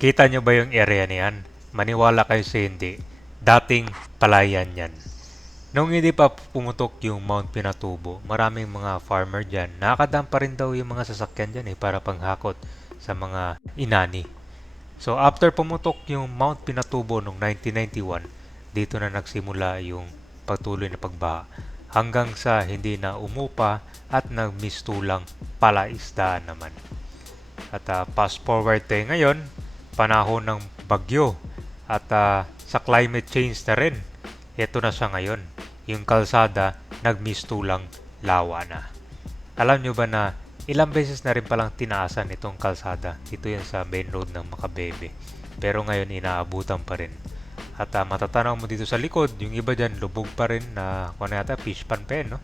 Kita nyo ba yung area niyan? Maniwala kayo sa hindi. Dating palayan yan. Nung hindi pa pumutok yung Mount Pinatubo, maraming mga farmer dyan. Nakakadam pa rin daw yung mga sasakyan dyan eh para panghakot sa mga inani. So after pumutok yung Mount Pinatubo noong 1991, dito na nagsimula yung patuloy na pagbaha hanggang sa hindi na umupa at nagmistulang palaisdaan naman. At ah, fast forward tayo ngayon, panahon ng bagyo at ah, sa climate change na rin. Ito na siya ngayon. Yung kalsada nagmistulang lawa na. Alam nyo ba na ilang beses na rin palang tinaasan itong kalsada. Ito yan sa main road ng Makabebe. Pero ngayon inaabutan pa rin. At ah, matatanaw mo dito sa likod, yung iba dyan lubog pa rin na kung ano yata, fish pan pa yun, no?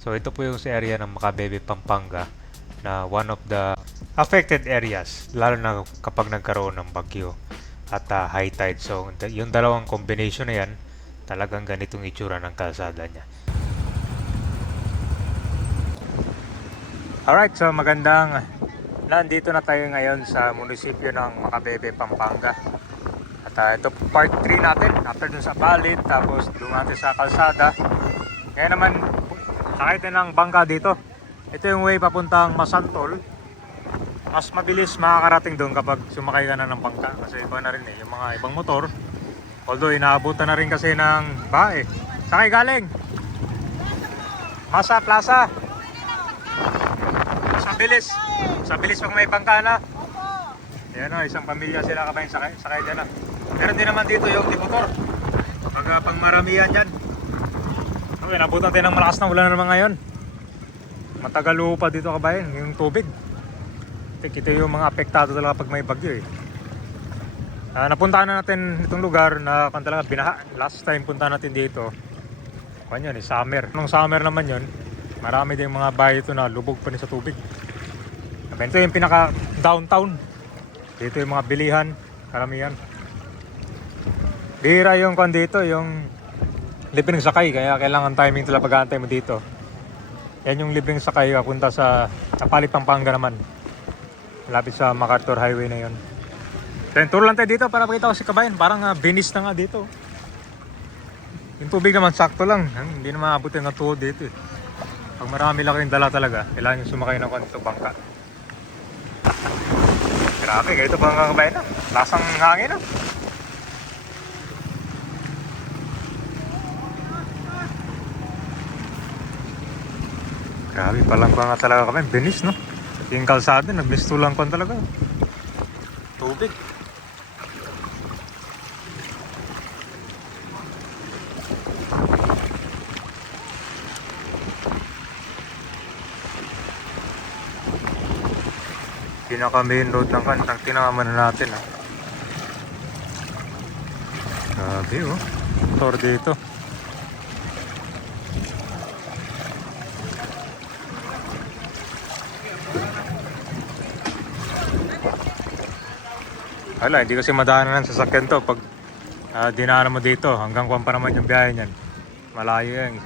So ito po yung sa area ng Makabebe, Pampanga na one of the affected areas lalo na kapag nagkaroon ng bagyo at ah, high tide. So yung dalawang combination na yan talagang ganitong itsura ng kalsada niya. Alright, so magandang nandito na tayo ngayon sa munisipyo ng Makabebe, Pampanga. At ah, ito part 3 natin after dun sa Balit tapos natin sa kalsada. Kaya naman tayo ng bangka dito. Ito yung way papuntang Masantol. Mas mabilis makakarating doon kapag sumakay ka na ng bangka kasi iba na rin eh, yung mga ibang motor. Although inaabutan na rin kasi ng bae. Sakay galing. Masa Plaza. Sa bilis. Sa bilis pag may bangka na. Ayan o, isang pamilya sila kabayin sakay, sakay dyan na. Meron din naman dito yung motor. Pag, uh, pang maramihan dyan. Okay, nabutan tayo ng malakas na ulan na naman ngayon. Matagal pa dito kabayan, yung tubig. Kita yung mga apektado talaga pag may bagyo eh. Ah, napuntahan na natin itong lugar na kung talaga binaha. Last time punta natin dito. Kwan yun, eh, summer. Nung summer naman yun, marami din mga bahay ito na lubog pa rin sa tubig. Ito yung pinaka downtown. Dito yung mga bilihan, karamihan. Bihira yung kwan dito, yung libreng sakay. Kaya kailangan timing talaga pag mo dito. Yan yung libreng sakay papunta sa Napalit, Pampanga naman. Malapit sa MacArthur Highway na yon. Then tour lang tayo dito para pakita ko si Kabayan. Parang uh, binis na nga dito. Yung tubig naman sakto lang. Hindi na maabot yung tuhod dito eh. Pag marami lang kayong dala talaga, kailangan yung sumakay ng kanto bangka. Grabe, ganito pa mga kabayan na. Lasang hangin na. Grabe, palang pa nga talaga kami. Binis, no? Yung kalsada, nagmistulang pa talaga. Tubig. Pinaka main road ng kantang tinakaman na natin ah. Grabe oh. Motor dito. Wala, hindi kasi madaanan ng sasakyan to pag uh, dinaanan mo dito. Hanggang kwan pa naman yung biyahe niyan. Malayo yan.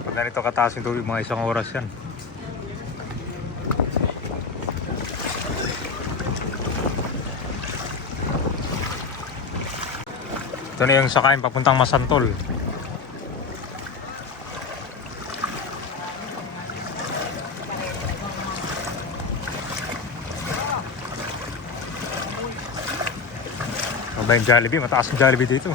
Pag ganito kataas yung tubig, mga isang oras yan. Ito na yung sakayin papuntang Masantol. Ba yung Jollibee? Mataas yung Jollibee dito.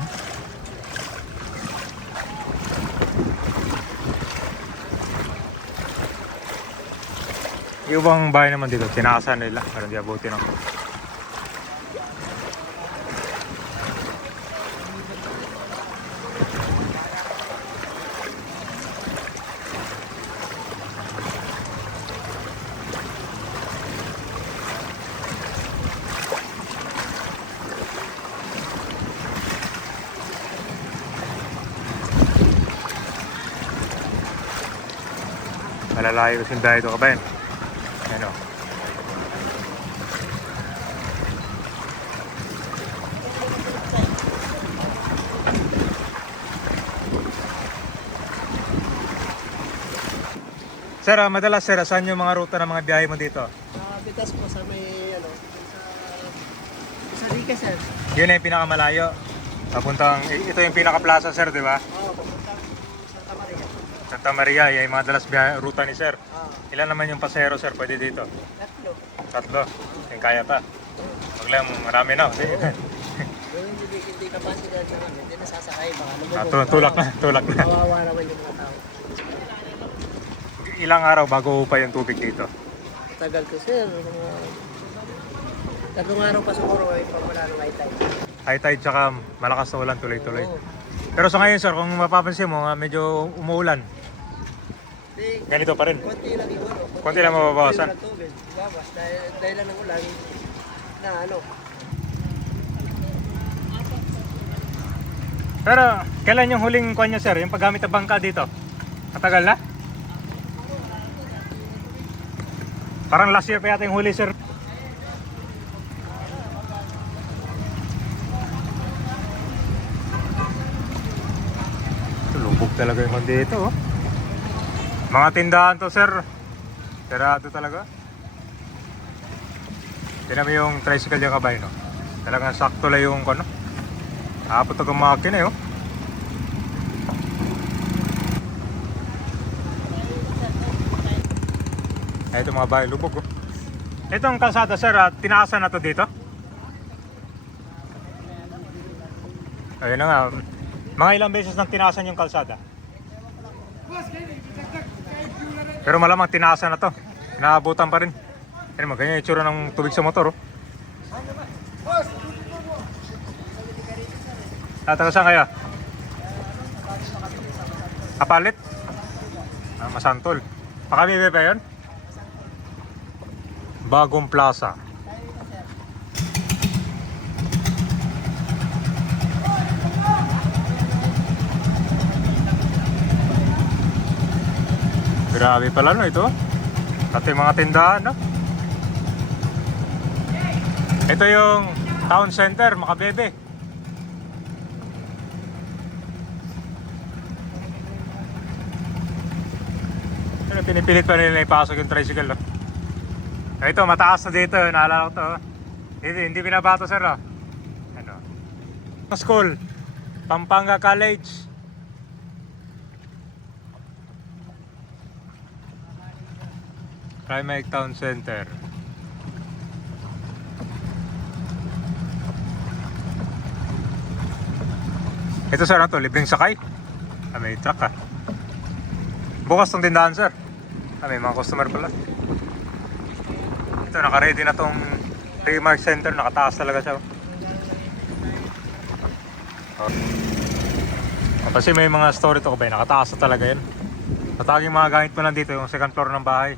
Yung ibang bahay naman dito, tinaasan nila. Pero di abutin ako. Malalayo yung biyahe ito kabayan. Ano? Sir, ah, madalas sir, saan yung mga ruta ng mga biyahe mo dito? Ah, bitas po sa may ano, sa ka, sir. Yun na yung pinakamalayo. Papuntang, ito yung pinaka-plaza sir, di ba? Oo, papunta Santa Maria. Santa Maria, yan yung mga dalas biya- ruta ni sir. Oo. Ilan naman yung pasero sir, pwede dito? Tatlo. Tatlo. Yung kaya pa. Wag lang, marami na. Yung hindi, hindi na na naman, hindi na sasakay. Baka Ah, lumubog. tu- tulak na, tulak na. Kawawa naman yung mga tao. Ilang araw bago upa yung tubig dito? Tagal ko, sir. Mga... Tatlong araw pa siguro ay pag wala nang high tide. High tide tsaka malakas na ulan tuloy-tuloy. Oo. Pero sa ngayon sir, kung mapapansin mo, ah, medyo umuulan. Ganito pa rin. konti lang yun. oh. Konti lang mababawasan. Konti lang. Dahil, dahil lang ng ulan na ano. Pero kailan yung huling kwan niya sir, yung paggamit ng bangka dito? Matagal na? Parang last year pa yata yung huli sir. Ito, Lubog talaga yung dito oh. Mga tindahan to sir. Sarado talaga. Tinan mo yung tricycle yung kabay no. Talagang sakto lang yung ano. Apat ang makina eh oh. Ay, ito mga bahay lubog oh. Itong kalsada sir, ah, tinaasan na to dito? Ayun na nga. Mga ilang beses nang tinaasan yung kalsada? Pero malamang tinaasan na to. Naabutan pa rin. Ayun, ganyan yung itsura ng tubig sa motor oh. Taga saan kaya? Kapalit? Ah, Masantol. Pakabebe pa yun? Bagong Plaza. Grabe pala no ito. Pati mga tindahan no. Ito yung town center, Makabebe. Pero pinipilit pa nila ipasok yung tricycle. No? Ito, mataas na dito. Naalala ko to. oh. Hindi, hindi binabato sir. Oh. Ano? School. Pampanga College. Primate Town Center. Ito sir, ano to? Libreng sakay? Ah, may truck ah. Bukas tong tindahan sir. Ah, may mga customer pala. Ito, naka-ready na tong Primark Center. Nakataas talaga siya. Oh. Oh, kasi may mga store to kabay. Nakataas na talaga yan. Pataging mga gamit mo lang dito yung second floor ng bahay.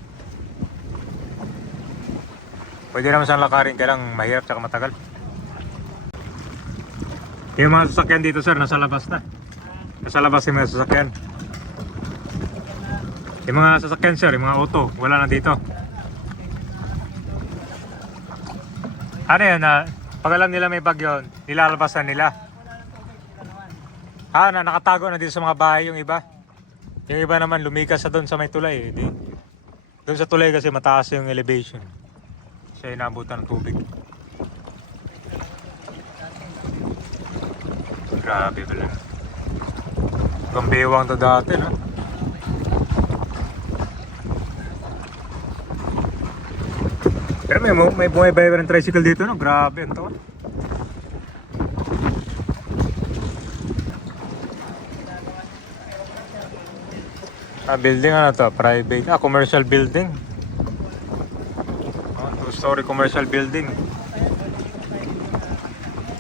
Pwede naman siyang lakarin. Kailang mahirap tsaka matagal. Yung mga sasakyan dito sir, nasa labas na. Nasa labas yung mga sasakyan. Yung mga sasakyan sir, yung mga auto, wala na dito. Ano yan na, pag alam nila may bagyo, nilalabasan nila. Ah, na, nakatago na dito sa mga bahay yung iba. Yung iba naman lumikas sa doon sa may tulay. Eh. Doon sa tulay kasi mataas yung elevation. Siya inabutan ng tubig. Grabe pala. Kambiwang to dati, no? Pero may, may bumibay ng tricycle dito, no? Grabe, ang taon. Ah, building ano to? Private. Ah, commercial building. Two-story commercial building.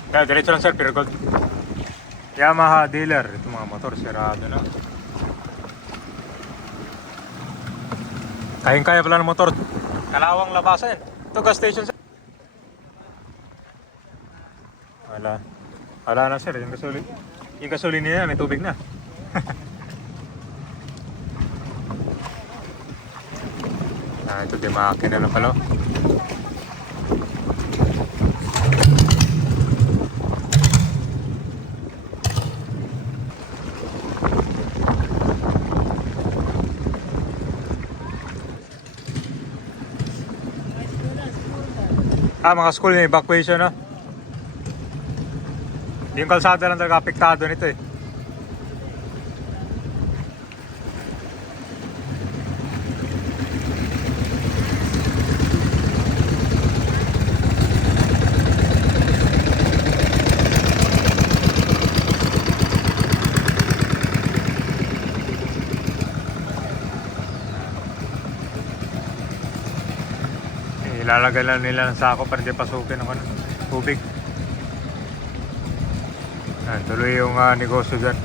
Kaya diretso lang sir, pero gold. Yamaha dealer. Ito mga motor, sirado na. Kayang-kaya pala ng motor. Kalawang labasan. Ito gas station sir. Wala. Wala na sir, yung gasolin. Yung gasolin niya, may tubig na. ah, ito di makina na pala. Ah, mga school yung evacuation, no? Yung kalsada lang talaga apektado nito eh. Ilalagay lang nila ng sako para hindi pasukin ng ano, tubig. Yan, tuloy yung ah, negosyo dyan.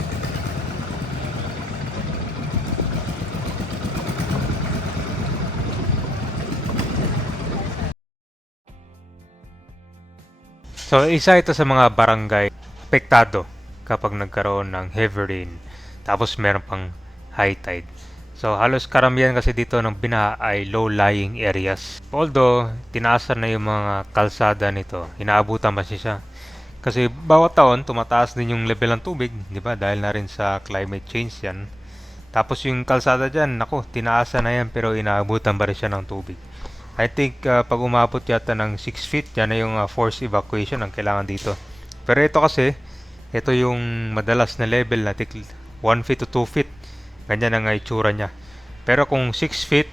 So, isa ito sa mga barangay apektado kapag nagkaroon ng heavy rain. Tapos meron pang high tide. So, halos karamihan kasi dito ng binaha ay low-lying areas. Although, tinaasan na yung mga kalsada nito, inaabutan pa siya. Kasi bawat taon, tumataas din yung level ng tubig, di ba? Dahil na rin sa climate change yan. Tapos yung kalsada dyan, nako, tinaasan na yan pero inaabutan pa rin siya ng tubig. I think uh, pag umabot yata ng 6 feet, yan na yung uh, forced evacuation ang kailangan dito. Pero ito kasi, ito yung madalas na level na tik 1 feet to 2 feet. Ganyan ang uh, itsura niya. Pero kung 6 feet,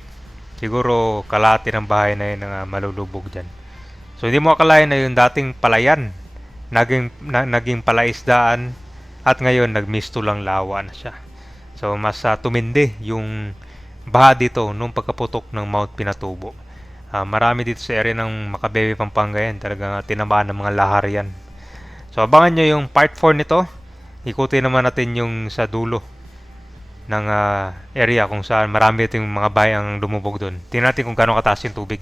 siguro kalahati ng bahay na yun ang uh, malulubog dyan. So hindi mo akalain na yung dating palayan, naging, na, naging palaisdaan, at ngayon nagmisto lang lawa na siya. So mas uh, tumindi yung baha dito nung pagkaputok ng Mount Pinatubo. Ah, marami dito sa area ng Makabebe, Pampanga yan. Talagang uh, tinamaan ng mga lahar yan. So abangan nyo yung part 4 nito. Ikutin naman natin yung sa dulo ng ah, area kung saan marami itong mga bayang lumubog doon. Tingnan natin kung gaano kataas yung tubig.